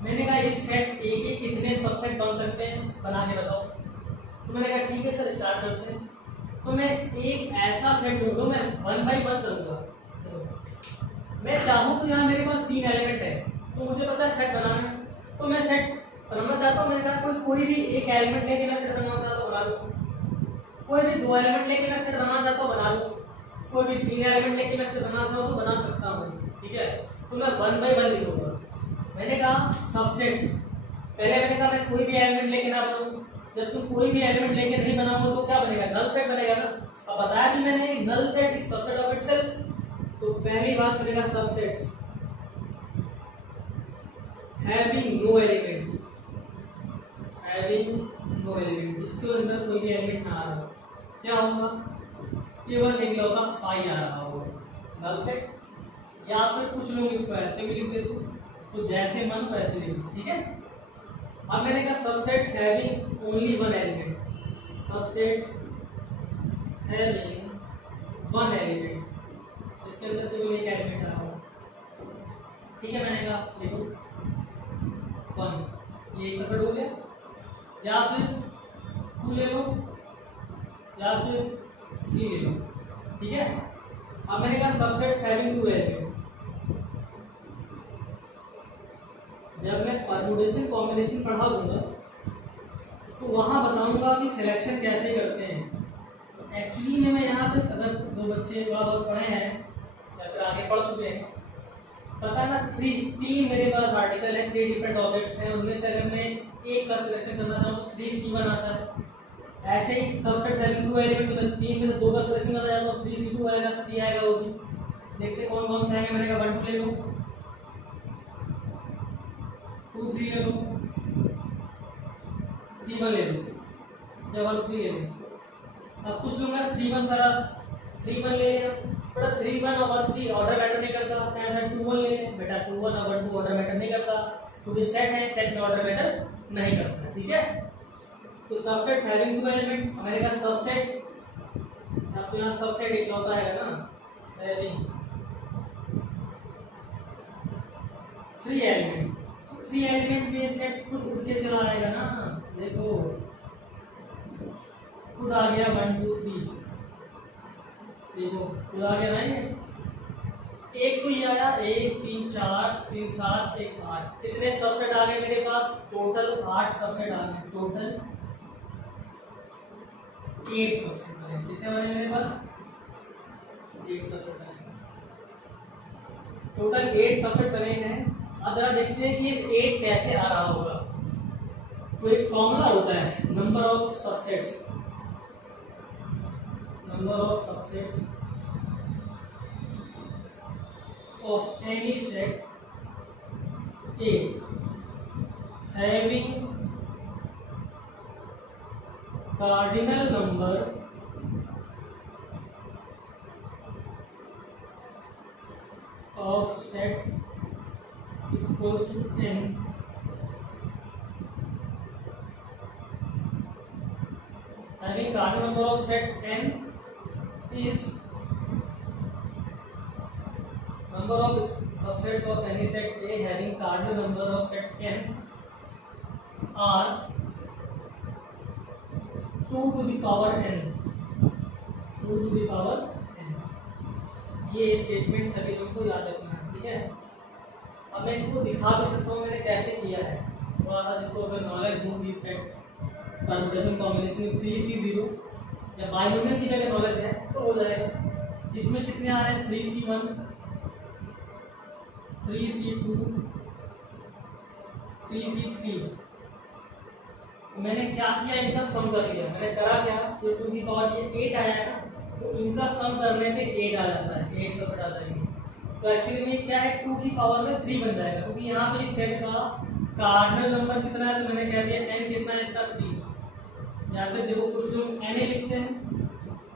मैंने कहा इस सेट ए के कितने सबसेट बन सकते हैं, बना के बताओ। तो मैंने कहा ठीक है सर स्टार्ट करते हैं। तो मैं एक ऐसा सेट ढूंढूं, मैं 1 बाई 1 करूंगा। मैं चाहूँ तो यहाँ मेरे पास 3 एलिमेंट है, तो मुझे पता है सेट बनाना है, तो मैं सेट बनाना चाहता हूँ। मैंने कहा कोई भी एक एलिमेंट लेके मैं सेट बनाना चाहता हूँ बना लो, कोई भी 2 एलिमेंट लेके मैं सेट बनाना चाहता हूँ बना लो, कोई भी 3 एलिमेंट लेके मैं सेट बनाना चाहता हूँ तो बना सकता हूँ। ठीक है, तो मैं 1 बाई 1 लिखूंगा। मैंने कहा सबसेट्स, पहले मैंने कहा मैं कोई भी एलिमेंट लेके ना बनाऊँ। जब तुम कोई भी एलिमेंट लेके नहीं बनाओगे तो क्या बनेगा, नल सेट बनेगा ना। अब बताया भी मैंने null set is subset of itself. तो पहली बात मैंने कहा सबसेट्स हैविंग नो एलिमेंट, जिसके अंदर कोई भी एलिमेंट ना आ रहा हो, क्या होगा, केवल निकला होगा फाई आ रहा होगा नल सेट। या फिर कुछ लोग इसको ऐसे भी लिख देते, तो जैसे मन वैसे लिखो। ठीक है, अब मैंने कहा subsets having only 1 element, subsets having 1 element, इसके अंदर केवल एक एलिमेंट आ रहा हो। ठीक है, मैंने कहा देखो 1, ये एक सबसेट हो गया। या फिर 2 ले लो या फिर 3 ले लो। ठीक है, अब मैंने कहा सबसेट्स हैविंग 2 एलिमेंट। जब मैं परम्यूटेशन कॉम्बिनेशन पढ़ा दूंगा तो वहाँ बताऊंगा कि सिलेक्शन कैसे करते हैं। एक्चुअली में मैं यहाँ पे अगर 2 बच्चे थोड़ा बहुत पढ़े हैं या फिर आगे पढ़ चुके हैं, पता ना 3 मेरे पास आर्टिकल है, 3 डिफरेंट ऑब्जेक्ट्स हैं, उनमें से अगर मैं एक का सिलेक्शन करना चाहूँ तो 3C1 आता है। ऐसे ही सबसेट हैविंग 2 एलिमेंट, तो 3 में से 2 का सिलेक्शन करना चाहता हूँ 3C2 आएगा, 3 आएगा। वो भी देखते कौन कौन से आएंगे। मैंने कहा 1 2 ले लो, 2 3 ले लो, 3 1 ले लो, या 1 3 ले लो। अब कुछ लोग 3 1 सारा 3 1 ले लिया, बेटा 3 1 और 1 3 ऑर्डर मैटर नहीं करता। ऐसा 2 1 ले लें, बेटा 2 1 और 1 2 ऑर्डर मैटर नहीं करता, क्योंकि सेट है, सेट में ऑर्डर मैटर नहीं करता। ठीक है, तो सबसेट हैविंग 2 एलिमेंट, मैंने कहा सबसेट, अब तो यहाँ सबसेट एक होता है ना, हैविंग 3 एलिमेंट। 3 एलिमेंट में सेट खुद उठ के चला आएगा ना। देखो खुद आ गया 1 2 3, देखो खुद आ गया ना। ये एक तो ये आया 1 3 4 3 7 1 8, कितने सबसेट आ गए मेरे पास, टोटल 8 सबसेट आ गए, टोटल 8 सबसेट बने। कितने बने मेरे पास, 8 सबसेट बने, टोटल 8 सबसेट बने हैं। अब जरा देखते हैं कि ये 8 कैसे आ रहा होगा। तो एक फॉर्मूला होता है number of subsets, of any set A having cardinal number of set equals to n, having cardinal number of set n is number of subsets of any set A having cardinal number of set n are 2 to the power n, 2 to the power n। ये statement सभी लोगों को याद रखना है। ठीक है, अब मैं इसको दिखा भी सकता हूँ मैंने कैसे किया है, थोड़ा सा जिसको अगर नॉलेज हो भी सेट परम्यूटेशन कॉम्बिनेशन 3C0 या बाइनोमियल की अगर नॉलेज है तो हो जाएगा। इसमें कितने आ रहे हैं, 3C1 3C2 3C3। मैंने क्या किया, इनका सम कर लिया। मैंने करा क्या, ये 2 की पावर ये 8 आया ना, तो इनका सम करने पे 8 आ जाता है, 8 सबसेट आ जाएंगे। तो एक्चुअली में क्या है, 2 की पावर में 3 बन जाएगा, क्योंकि यहाँ पे इस सेट का कार्डिनल नंबर कितना है, तो मैंने कह दिया n कितना है इसका 3। या फिर देखो कुछ लोग na लिखते हैं,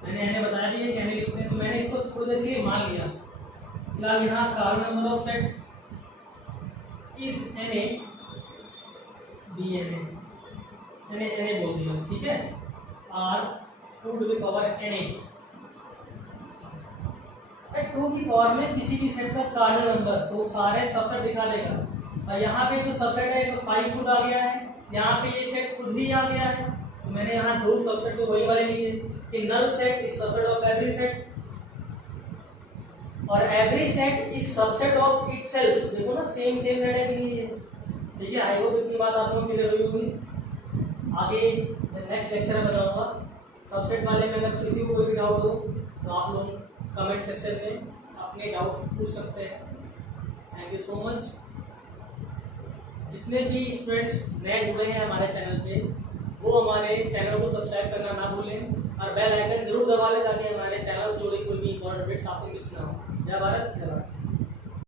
मैंने na बताया भी है कि na लिखते हैं, तो मैंने इसको थोड़ी देर के लिए मान लिया। फिलहाल यहाँ cardinal number of set is na bna, Na बोल दिया, ठीक है, R2 to the power Na। 2 की पावर में किसी भी सेट का कार्डिनल नंबर तो सारे सबसेट दिखा देगा। और यहाँ पे जो सबसेट है तो 5 खुद आ गया है, यहाँ पे ये सेट खुद ही आ गया है, तो मैंने यहाँ 2 सबसेट तो वही वाले लिए कि null set is subset of every set और every set is subset of itself. देखो ना सेम सेट है कि नहीं है, ठीक है। आई होप इतनी बात आप लोगों की क्लियर हुई होगी। आगे नेक्स्ट लेक्चर में बताऊंगा सबसेट वाले में। अगर किसी को कोई भी डाउट हो तो आप लोग कमेंट सेक्शन में अपने डाउट्स पूछ सकते हैं। Thank you so much. जितने भी स्टूडेंट्स नए जुड़े हैं हमारे चैनल पे वो हमारे चैनल को सब्सक्राइब करना ना भूलें और बेल आइकन जरूर दबा लें ताकि हमारे चैनल से जुड़ी कोई भी इंपॉर्टेंट बिट्स आपसे मिस ना हो। जय भारत, जय भारत।